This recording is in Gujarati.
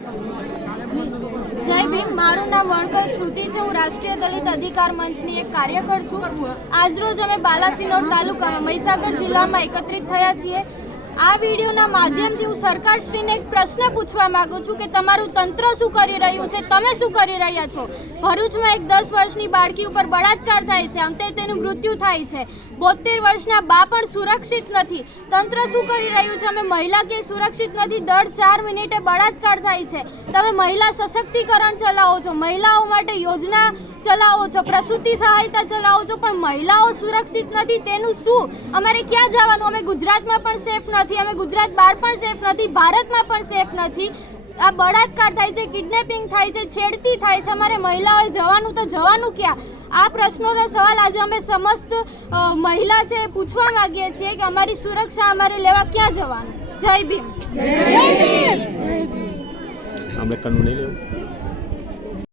જય ભીમ. મારું નામ વણકર શ્રુતિ છે. હું રાષ્ટ્રીય દલિત અધિકાર મંચની એક કાર્યકર છું. આજરોજ અમે બાલાસિનોર તાલુકામાં મહીસાગર જિલ્લામાં એકત્રિત થયા છીએ. આ વિડીયોના માધ્યમથી હું સરકારશ્રીને એક પ્રશ્ન પૂછવા માંગુ છું કે તમારું તંત્ર શું કરી રહ્યું છે, તમે શું કરી રહ્યા છો. ભરૂચમાં એક 10 વર્ષની બાળકી ઉપર બળાત્કાર થાય છે, અંતે તેનું મૃત્યુ થાય છે. 72 વર્ષના બા પણ સુરક્ષિત નથી. તંત્ર શું કરી રહ્યું છે? અમે મહિલા કે સુરક્ષિત નથી, દર 4 મિનિટે બળાત્કાર થાય છે. તમે મહિલા સશક્તિકરણ ચલાવો છો, મહિલાઓ માટે યોજના ચલાવો છો, પ્રસૂતિ સહાયતા ચલાવો છો, પણ મહિલાઓ સુરક્ષિત નથી. તેનું શું? અમારે ક્યાં જવાનું? અમે ગુજરાતમાં પણ સેફ નથી, અમે ગુજરાત બહાર પણ સેફ નથી, ભારતમાં પણ સેફ નથી. આ બળાત્કાર થાય છે, કિડનેપિંગ થાય છે, છેડતી થાય છે. અમારે મહિલાઓએ જવાનું તો જવાનું ક્યાં? આ પ્રશ્નોનો સવાલ આજે અમે સમસ્ત મહિલા છે પૂછવા માંગીએ છીએ કે અમારી સુરક્ષા અમારે લેવા ક્યાં જવાનું. જય ભીમ. આપણે કાનૂન નહીં લેવું.